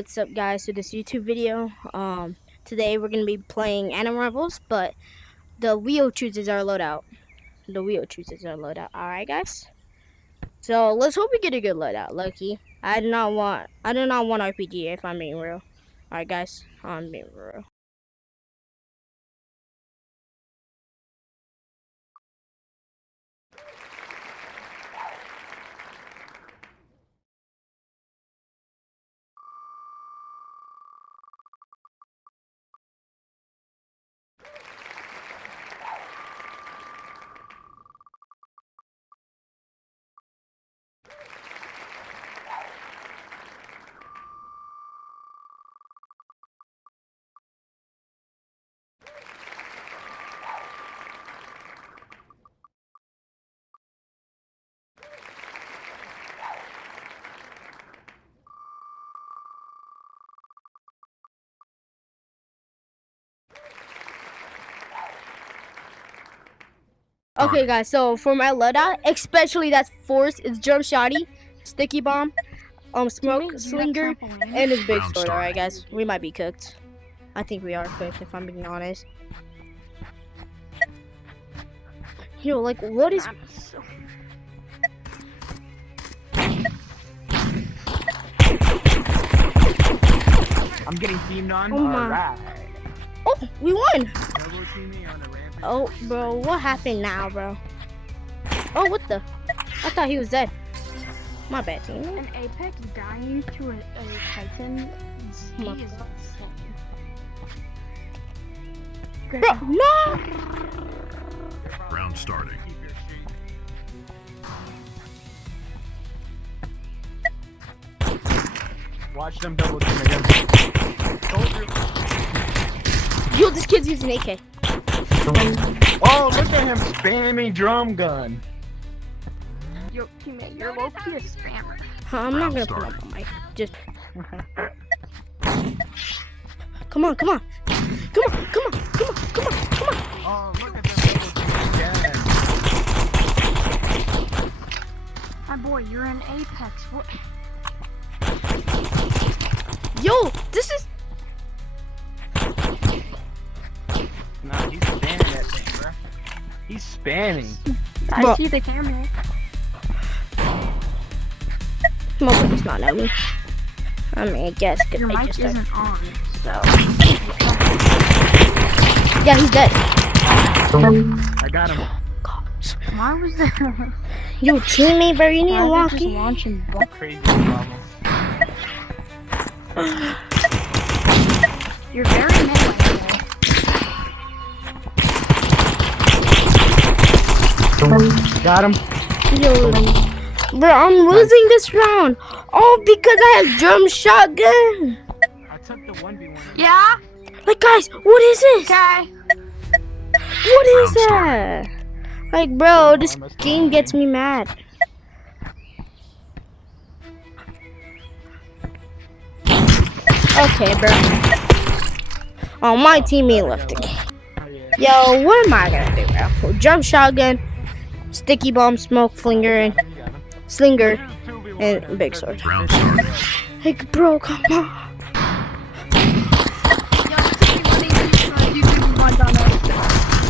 what's up guys to this YouTube video. Today we're gonna be playing Animal Rebels, but the wheel chooses our loadout. Alright guys. So let's hope we get a good loadout, Loki. I do not want RPG if I'm being real. Alright guys, I'm being real. Okay guys, so for my loadout, especially that's force, it's jump shotty, sticky bomb, smoke slinger, and his big sword. Alright guys, we might be cooked. I think we are cooked if I'm being honest. Yo, like what is I'm getting teamed on. Oh my. Alright. Oh, we won! Double teaming on a rampage. Oh, bro, what happened now, bro? Oh, what the? I thought he was dead. My bad, team. An Apex dying to a Titan. He My is God. insane. Bro, no! Round starting. Watch them double team again. Yo, this kid's using AK. Oh, look at him spamming drum gun. Yo, teammate, you're low-key a spammer. I'm not gonna put up on mic. Just. Come on, come on. Come on, come on, come on, come on, come on. Oh, look at them double team again. My boy, you're an Apex. What? Yo, this is. Nah, he's spamming that thing, bro. He's spamming. I Bro. see the camera. Nobody's not know me. I mean, I guess. Your I mic just isn't on, so. Yeah, he's dead. I got him. Why was there? Yo, teammate, bro, you need to Why walk are they just in. launching bombs? Crazy problem. You're very melee. Got him. Yo, bro, I'm losing this round. Oh, because I have drum shotgun. I took the 1v1. Yeah. Like, guys, what is this? Okay. What is that? Like, bro, this game gets me mad. Okay, bro. Oh, my teammate left the game. Yo, what am I gonna do, bro? Jump shotgun, sticky bomb, smoke flinger, slinger, and big sword. Round starting. Like, bro, come on.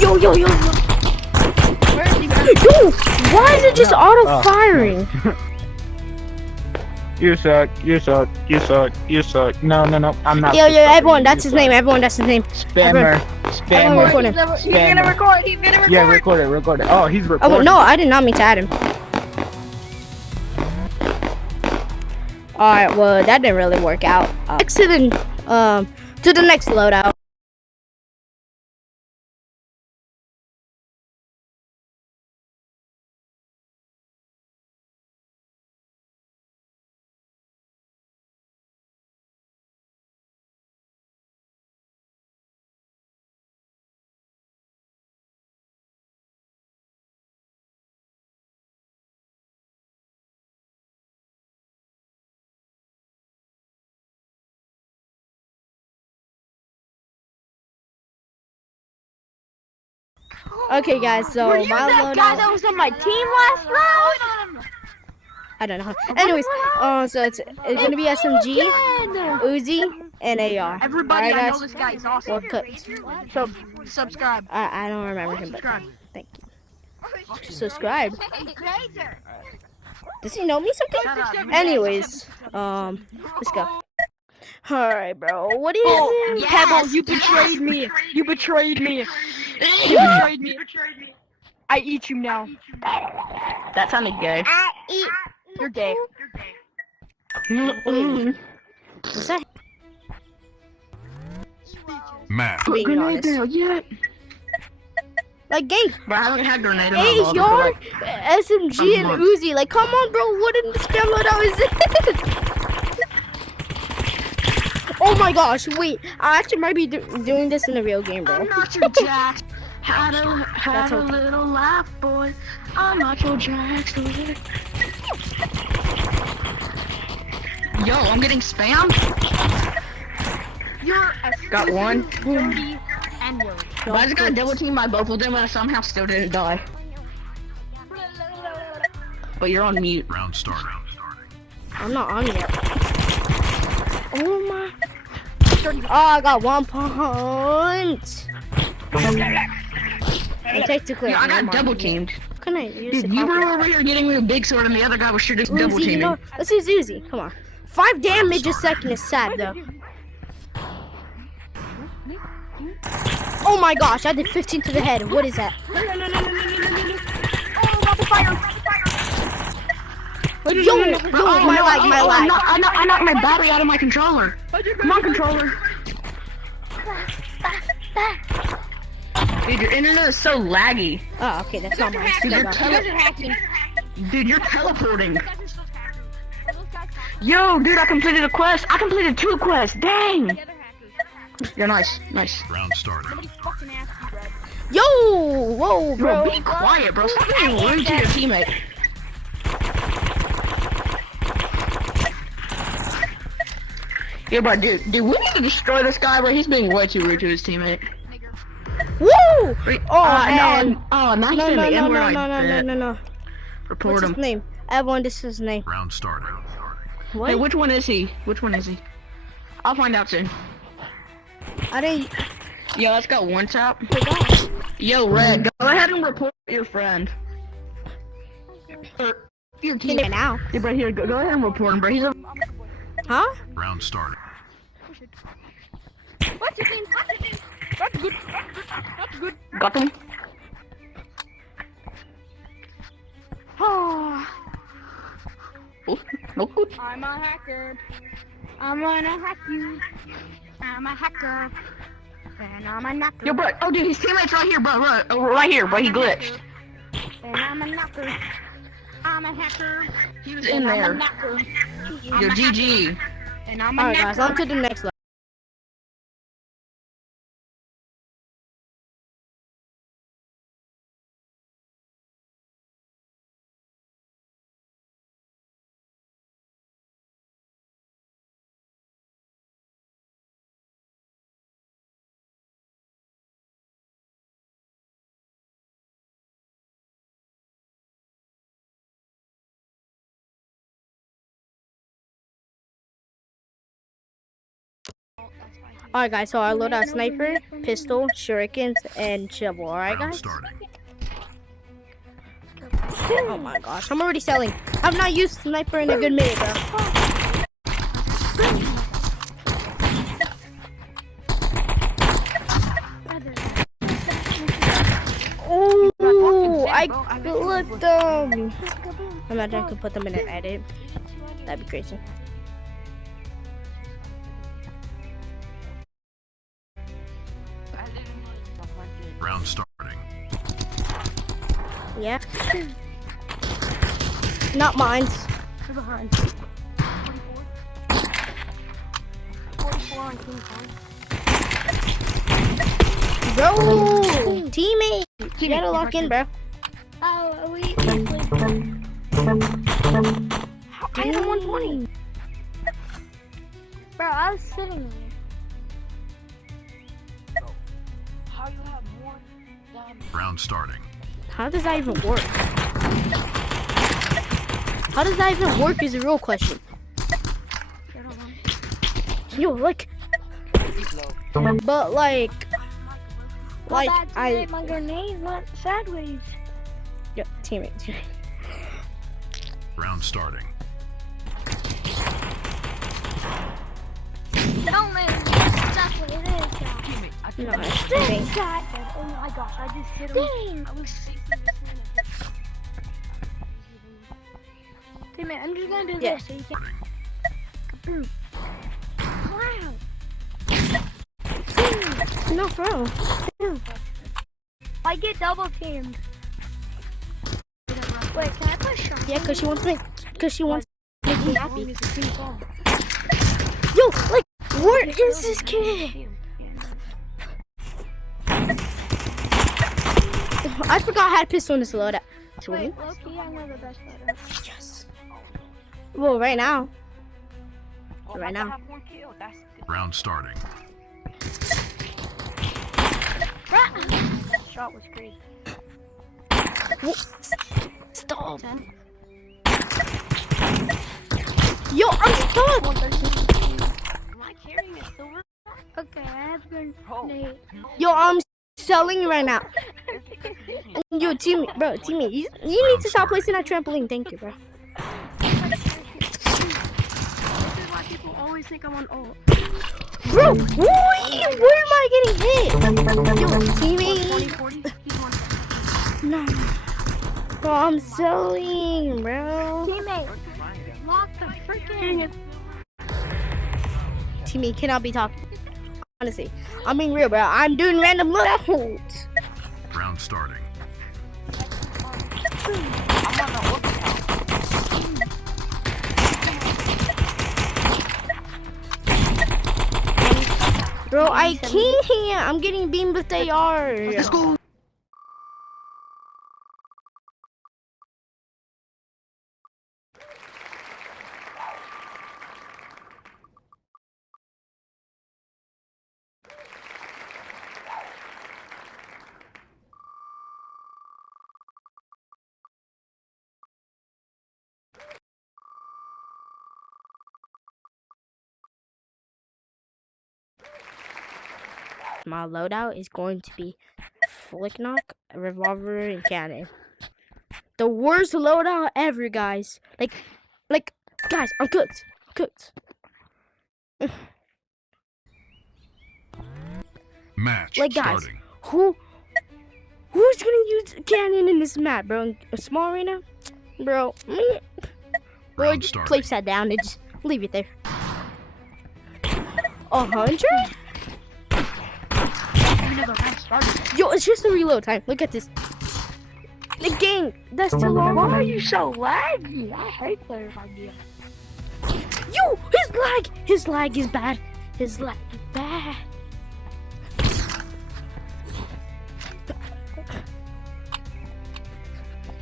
Yo, yo, yo, yo. Yo, why is it just auto firing? You suck, you suck, you suck, you suck. No, no, no, I'm not. Yo, yo, everyone, that's his name. Everyone, that's his name. Spammer, spammer. Record him. He's gonna record. He's gonna record. Yeah, record it, record it. Oh, he's recording. Oh, no, I did not mean to add him. Alright, well, that didn't really work out. Next to the next loadout. Okay, guys, so Were you my that guy loadout. that was on my team last round? I don't know. Anyways, so it's gonna be SMG, Uzi, and AR. Everybody, Alright, I know guys. this guy is awesome. We're cooked. Subscribe. I don't remember him, but thank you. Subscribe. Does he know me something? Anyways, let's go. Alright, bro. What is it? Pebble, you betrayed me. You betrayed me. You betrayed me. I eat you now. That sounded gay. You're gay. What's that? Match. Being honest. Yeah. Like, gay. But I haven't had grenade in my AR, wallet for SMG, and month. Uzi. Like, come on, bro. What in the spam loadout is this? Oh my gosh, wait. I actually might be doing this in a real game, bro. I'm not your Jack. Had That's a okay. little laugh, boy. I'm not your Jack. Yo, I'm getting spammed. You're a Got one. dirty N-word. But I just got double teamed by both of them, and I somehow still didn't die. But you're on mute. Round starting. I'm not on yet. Oh my. Oh, I got 1 point. And take to clear. Yeah, I got double teamed. Can I use Dude, it? you were over here getting me a big sword, and the other guy was shooting double Uzi, you teaming. know, let's use Uzi. Come on. 5 damage a second is sad though. Oh my gosh, I did 15 to the head. What is that? Yo, my lag, my lag. I knocked my battery out of my controller. Come on, controller. Dude, your internet is so laggy. Oh, okay, that's not mine. Dude, you're teleporting. Yo, dude, I completed a quest. I completed 2 quests. Dang. You're nice. Round starting. Yo, whoa, Bro, bro. be quiet, bro. Stop being rude to your teammate. Yeah, bro, dude, we need to destroy this guy, bro. He's being way too rude to his teammate. Woo! Oh, man. Not No, even no, the no, N-word, no, I no, no, no, bet. no, no. Report What's him. his name? Everyone, this is his name. Round starting. What? Hey, which one is he? I'll find out soon. I didn't. Yo, let's go one tap. Yo, Red, go ahead and report your friend. Your Can teammate. now? Yeah, bro, here, go ahead and report him, bro. He's a... Huh? Round starting. What's your name? That's good. That's good. Got him? Oh, Oh, no good. I'm a hacker. I'm gonna hack you. I'm a hacker. And I'm a knocker. Yo, bro. Oh, dude, his teammate's right here, bro. Right here, bro. He glitched. And I'm a knocker. I'm a hacker. He was in And I'm a there. knocker. Yo, GG. And I'm a Alright, guys, on knocker. to the next level. Alright, guys, so I load out sniper, pistol, shurikens, and shovel. Alright, Round guys? starting. Oh my gosh, I'm already selling. I've not used sniper in a good minute, bro. Oh, I clipped them. Imagine I could put them in an edit. That'd be crazy. Round starting. Yeah. Not mine. You're behind. 44 on King Kong. Bro, teammate. You gotta lock in, bro. Oh, we. I had a 120. Bro, I was sitting there. How you have more damage? Round starting. How does that even work? How does that even work is a real question. Yo, like, but like I. My grenade went sideways. Yo, teammate. Round starting. Don't let him. That's what it is. No, I Dang. think. Oh my gosh, I just hit him. Dang. I was teammate, I'm just gonna do Yeah. this so you can. Kaboom. Wow. No, bro. I get double teamed. Wait, can I put shot? Yeah, cause she wants to make me happy. Yo, like, where is this kid? I forgot I had a pistol in this loadout. Wait, low-key, I know the best loadout. Yes. Well, right now. Right now. Round starting. That shot was crazy. Stop. Yo, I'm stuck. Am I carrying a silver? Okay, I have grenade. Yo, I'm selling right now. Yo, teammate, bro, teammate, you need to stop placing that trampoline. Thank you, bro. This is why people always think I'm on ult. Bro, where am I getting hit? Yo, teammate. 20, 40, he's one. No. Bro, I'm selling, bro. Teammate, lock the freaking. Teammate cannot be talking. Honestly, I'm being real, bro. I'm doing random loadouts. Round starting. Bro, I can't. I'm getting beamed with AR. Let's go. My loadout is going to be flick knock, revolver, and cannon. The worst loadout ever, guys. Like, guys, I'm cooked. Cooked. Match Like, guys, starting. who's gonna use cannon in this map, bro? A small arena, bro. Bro, Round just starting. place that down and just leave it there. 100? Yo, it's just a reload time. Look at this. The gang, that's too long. Why are you so laggy? I hate players like you. Yo, his lag is bad. His lag is bad.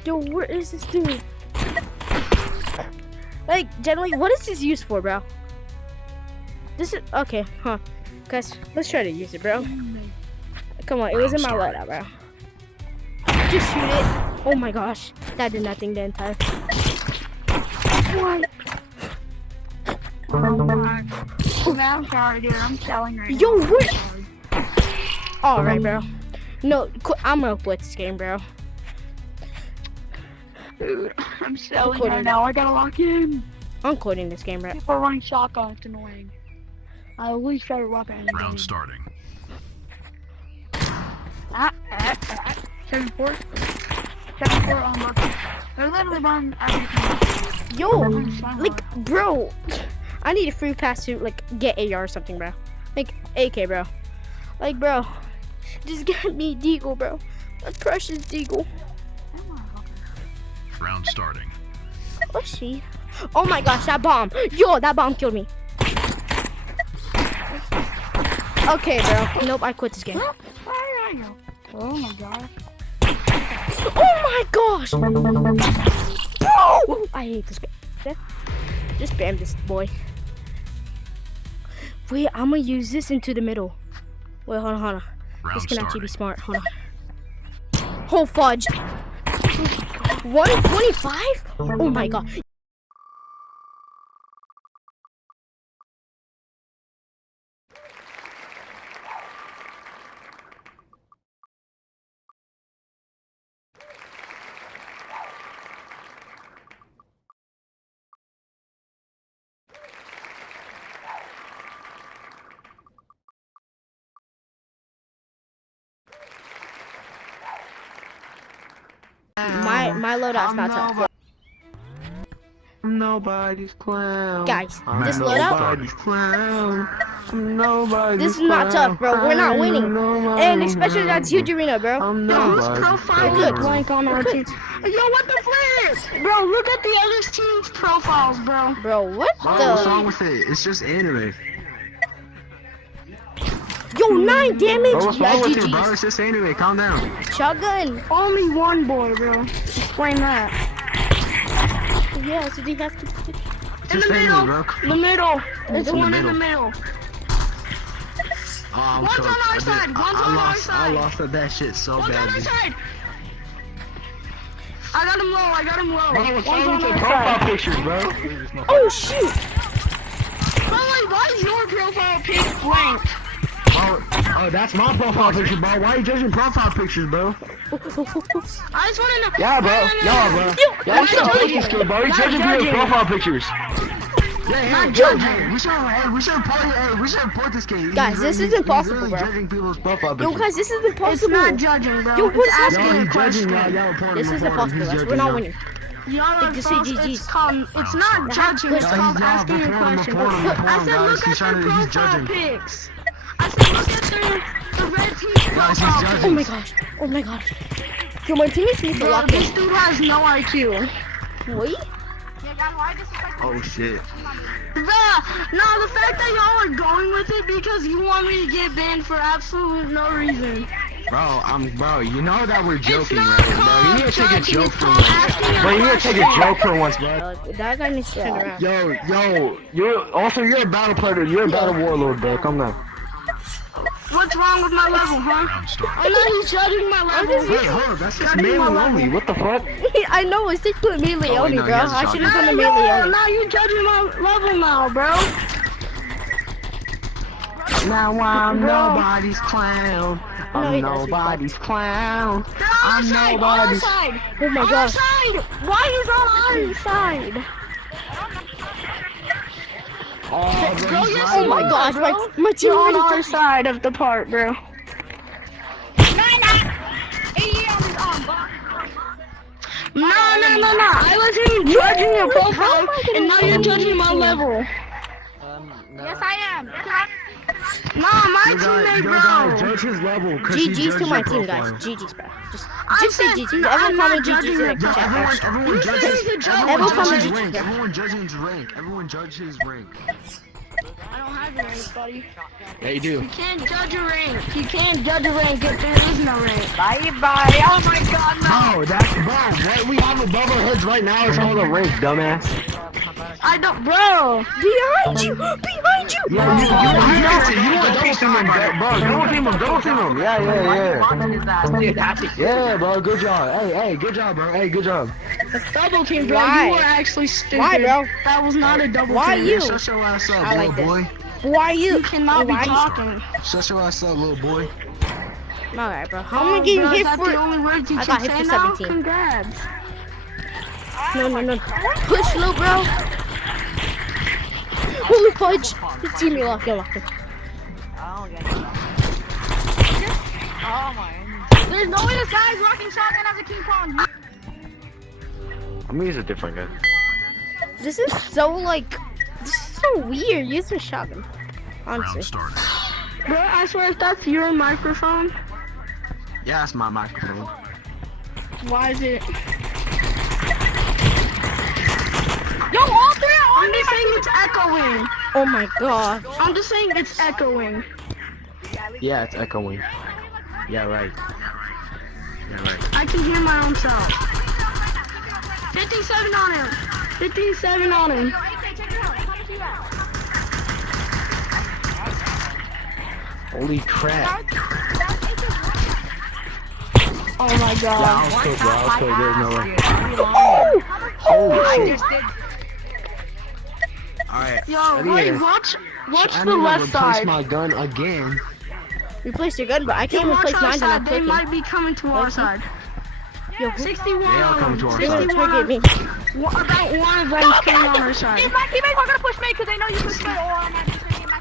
Yo, where is this dude? Like, generally, what is this used for, bro? This is, okay, huh. Guys, let's try to use it, bro. Come on, it was in my loadout, bro. Just shoot it. Oh my gosh, that did nothing the entire. What? I'm sorry, dude. I'm selling right now. Yo, what? Alright, bro. No, I'm gonna quit this game, bro. Dude, I'm selling right now. I gotta lock in. I'm quitting this game, bro. People are running shotgun. It's annoying. I at least try to rock it. Round starting. 7-4. 7-4 on Lucky. They're literally running everything. Yo, like, bro, I need a free pass to, like, get AR or something, bro. Like, AK, bro. Like, bro, just get me Deagle, bro. A precious Deagle. Round starting. Oh, she. Oh my gosh, that bomb. Yo, that bomb killed me. Okay, bro. Nope, I quit this game. Oh my gosh. Oh my gosh! Bro! I hate this guy. Just spam this boy. Wait, I'm gonna use this into the middle. Wait, hold on. This can actually be smart. Hold on. Oh, fudge. 125? Oh my god. my loadout's not tough. I'm nobody's clown. Guys, I'm this loadout, nobody's clown. I'm nobody's this is not tough, bro. We're not winning, and especially that huge arena, bro. I'm Yo, whose nobody's profile Good. is blank on our team? Yo, what the flip? Bro, look at the other team's profiles, bro. Bro, what What's the? wrong with it? It's just anime. Yo, 9 damage. Bro, what's Yeah, wrong with it, bro? GG's. It's just anime. Calm down. Shotgun. Only one boy, bro. Explain that. Yeah, so they have to. It's In just the anime, middle. bro. The middle. It's in the one in the middle. middle. Oh, I'm One's cooked. on our I did- side, I- one's I on our lost- side. I lost at that shit so One's on our badly. side. I got him low. I got him low. Bro, what's One's wrong on with your our profile side. pictures, bro? Oh shoot! Bro, like, why is your profile pic blank? Oh, that's my profile picture, bro. Why are you judging profile pictures, bro? I just want to know. Yeah, bro. No. Yeah, bro. Yeah, Not you should judging. play this kid, bro. You're Not judging people's judging. profile pictures. Yeah, Not hey, judging. hey, we should report this kid. Guys, this is impossible, he's bro. judging people's profile Yo, pictures. guys, this is It's impossible. not judging, bro. Yo, what is It's this? asking Yo, a he's judging, question. y'all. Report him, This is report him. impossible, He's guys. judging, We're not y'all. winning. Y'all Just say false. GG's. It's not judging. It's Push. called Y'all, asking a report him, question. report him, report I him, said guys. look He's at trying their to- he's profile judging. pics. I said look at the red team's Guys, he's profile judging. Oh my pics. gosh. Oh my gosh. Yo, my teammates need to Bro, lock this in. dude has no IQ. Wait. Oh, shit. Bruh, no, the fact that y'all are going with it because you want me to get banned for absolute no reason. Bro, you know that we're joking, not right? Bro, you called need to take a judging, joke it's for called once. asking a Bro, you need to take a question. joke for once, bro. That guy needs to turn around. Yo, you're a battle player. You're a battle warlord, bro. Come on. What's wrong with my level, huh? Round start. I know he's judging my level. Hey, hold on, that's just Judging melee my level. only. What the fuck? I know, it's just put melee Oh, only, no, he bro. has a I shotgun. should have done the Now melee only. you're judging my level now, bro. Now I'm Bro. nobody's clown. No, I'm he doesn't. nobody's clown. They're on our I'm side, on our nobody's. side. Oh my On our gosh. side. Why is on our side? Oh, Bro, he's yes, lying. Oh my you gosh, are, my bro. team You're on already our died. side of the part, bro. No. I wasn't judging your profile, and now you're judging my level. Yes, I am. Nah, my Yo, teammate, guys, bro. judge his level. 'Cause he GG's judged to my your team, profile. guys. GG's, bro. Just I say said, GG's. I'm Everyone not comment judging GG's in your the chat. Everyone You judge said his he's a judge. Everyone Everyone comment judge his GG's, rank. bro. Everyone judge his rank. Everyone judge his rank. I don't have your rank, buddy. Yeah, you do. You can't judge a rank. You can't judge a rank if there is no rank. Bye bye. Oh my god, no. No, that's bro. What we have above our heads right now is called a rank, dumbass. I don't, bro. Behind you! Behind you! Yeah, you want double team him, bro. Double team him. Yeah, bro. Good job. Hey, good job, bro. Hey, good job. Double team, bro. Why? You were actually stupid. Why, bro? That was not a double Why team. you? Shut your ass up, I like little boy. Who are you? You cannot be Why you- talking. Shut your ass up, little boy. Alright, bro. How am I getting Bro, is hit that for? the only word you I can got hit say for now? 17. Congrats. No. Push, little bro. Holy fudge! His teammate locked him. I don't get it. Oh my. There's no way this guy's rocking shotgun as a king pawn. I mean, he's a different guy. This is so this is so weird. Use a shotgun. Honestly. Round starting. Bro, I swear if that's your microphone, Yeah, that's my microphone. why is it? Yo, all three are on I'm me. just saying it's echoing. Oh my god. I'm just saying it's echoing. Yeah, it's echoing. Yeah, right. Yeah, right. I can hear my own self. 57 on him. 57 on him. Holy crap. Oh my Yeah, god. I was cooked, bro. I was cooked. There's no way. Oh! Holy shit. Alright. Yo, wait, watch I the need to left replace side. my gun again. Replace your gun, but I can't Watch replace our mine when side. I'm They clicking. might be coming to our Okay. side. Yo, who 61 They are on coming them. to our they're side. gonna target me? About one of them came on our side. If my teammates are gonna push me because they know you push me, or I'm not just gonna get my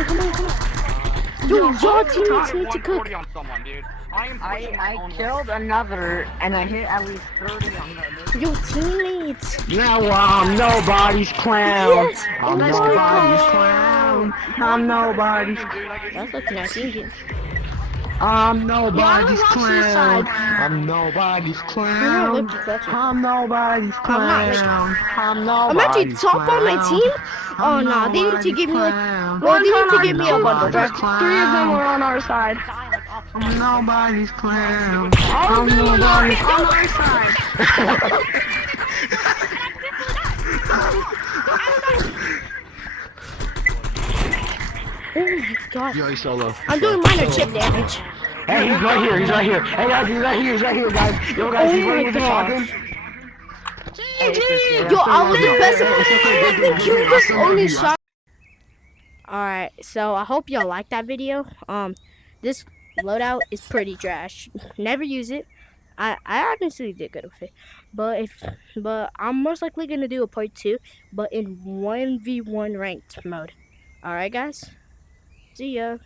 Come on. Yo, y'all teammates need to cook. On someone, dude. I killed another, and I hit at least 30 on the Yo, teammates. Now I'm nobody's clown. Yes. I'm Let's nobody's go. clown. I'm nobody's. That's looking nice. You can get. I'm nobody's watch this clown. side. I'm nobody's I'm not clown. looking clutching. I'm nobody's I'm not clown. I'm I'm actually nobody's top on my clown. team. Oh I'm nah, they need to nobody's give me like. clown. Well, they need to One give me a bundle, bro. Nobody's 3 of them were clown. on our side. I'm nobody's clown. All I'm of them were nobody's on our side. Oh my god. Yo, he's solo. I'm doing minor chip damage. Hey, he's right here. He's right here. Hey guys, he's right here. He's right here, guys. Yo, guys, he's Oh running my with the gosh. shotgun. Yo, I was the best. I killed this only shot. Alright, so I hope y'all like that video. This loadout is pretty trash. Never use it. I honestly did good with it. But I'm most likely gonna do a part 2, but in 1v1 ranked mode. Alright guys. See ya.